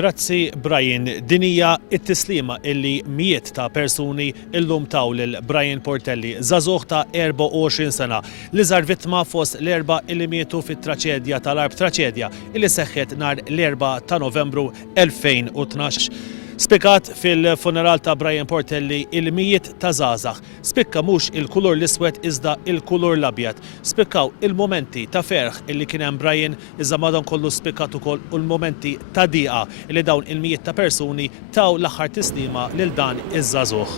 Grazzi Brian, dinija it-tislima illi mijiet ta' persuni illum taw lil Brian Portelli, żagħżugħ ta' 24 sena, li żar vittma fost l-erba' illi mietu fit-traċedja tal-Arb, traċedja illi seħħet nhar l-4 ta' Novembru 2012. Spikat fil-funeral ta' Brian Portelli il-mijiet ta' żgħażagħ, spikka mhux il-kulur l-iswed iżda il-kulur l-abjad. Spikkaw il-momenti ta' ferħ illi kien hemm Brian iżda madankollu spikkat ukoll il-momenti ta' diqa li dawn il-mijiet ta' persuni taw l-aħħar tislima lil dan iż-żagħżugħ.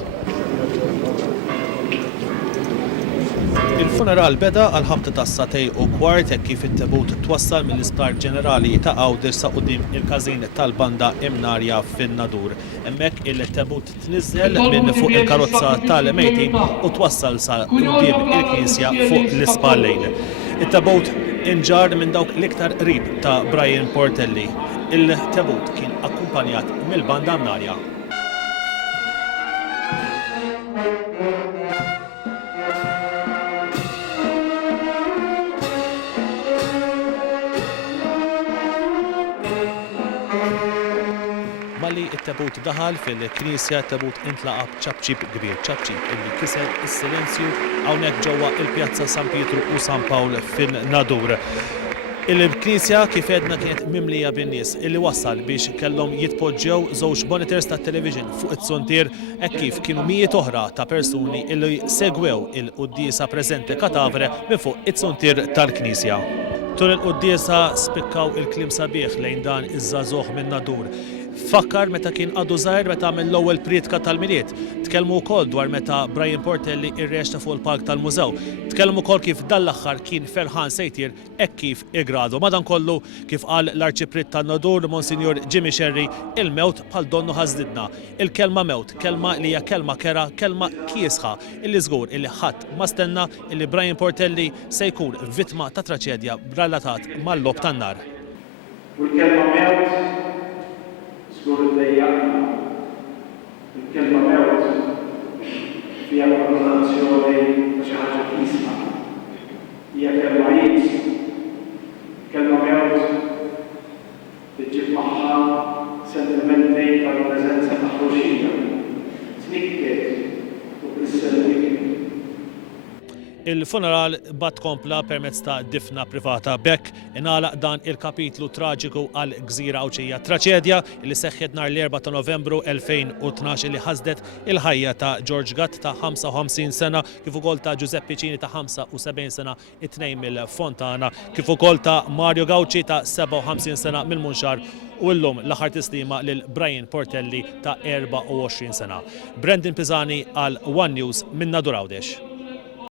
Il-funeral beda għal ħabta ta' satej u kwart hekk kif it-tebut twassal mill-Isptar Ġenerali ta' Għawdex sa' quddiem il-każin tal-banda Imnarja fin-Nadur. Hemmhekk il-tebut tniżżel minn fuq il-karozza tal-mejtin u twassal sa' quddiem il-Knisja fuq l-ispallejn. It-tebut inġar minn dawk l-iktar qrib ta' Brian Portelli. Il-tebut kien akkumpanjat mill-banda Imnarja. Malli it-tebut daħal fil-Knisja, tebut intlaqa b'ċabċib kbir, ċabċib illi kiser is-silenzju hawnhekk ġewwa il-Pjazza San Pietru u San Pawl fin-Nadur. Il-Knisja kif għedna kienet mimlija bin-nies illi wassal biex kellhom jitpoġġew żewġ monitors tat-television fuq it-suntier hekk kif kienu mijiet oħra ta' persuni illi segwew il-quddiesa preżenti katavre minn fuq it-suntier tal-Knisja. Tul il-quddiesa spikkaw il-kliem sabiħ lejn dan iż-żagħżugħ min-Nadur. Fakkar meta kien għadu żgħir meta għamel l-ewwel priedka tal-miliet. Tkellmu wkoll dwar meta Brian Portelli irreexta fuq il-palk tal-mużew. Tkellmu wkoll kif dan l-aħħar kien ferħan sejtier hekk kif igradu. Madankollu kif qal l-Arċipriet tan-Nadur Monsinjur Jimmy Sherry, il-mewt bħal donnu ħażdidna. Il-kelma mewt, kelma li hija kelma kera, kelma kiesħa illi żgur illi ħadd ma stenna illi Brian Portelli se jkun vittma ta' traċedja relatat mal-lob tan-nar. Il-kelma mewt żgur iddejjaqna. Il-kelma mewt fiha konnotazzjoni ta' xi ħaġa kiesma. Hija kelma qies. Kelma mewt iġġib magħha sentimenti tal-preżenza ta' ħruxija. Tnikket u tisselwi. Il-funeral bat kompla permezz ta' difna privata bekk ingħalaq dan il-kapitlu traġiku għal Gżira Awċija. Traċedja li seħħet nhar l-4 ta' Novembru 2012 li ħasdet il-ħajja ta' George Gatt ta' 55 sena, kif ukoll ta' Giuseppe Cini ta' 75 sena, it-tnejn mill-Fontana, kif ukoll ta' Mario Gauci ta' 57 sena mill-Munxar u llum l-aħħar tislima lil Brian Portelli ta' 24 sena. Brendan Pisani għal One News minn Nadur Għawdex.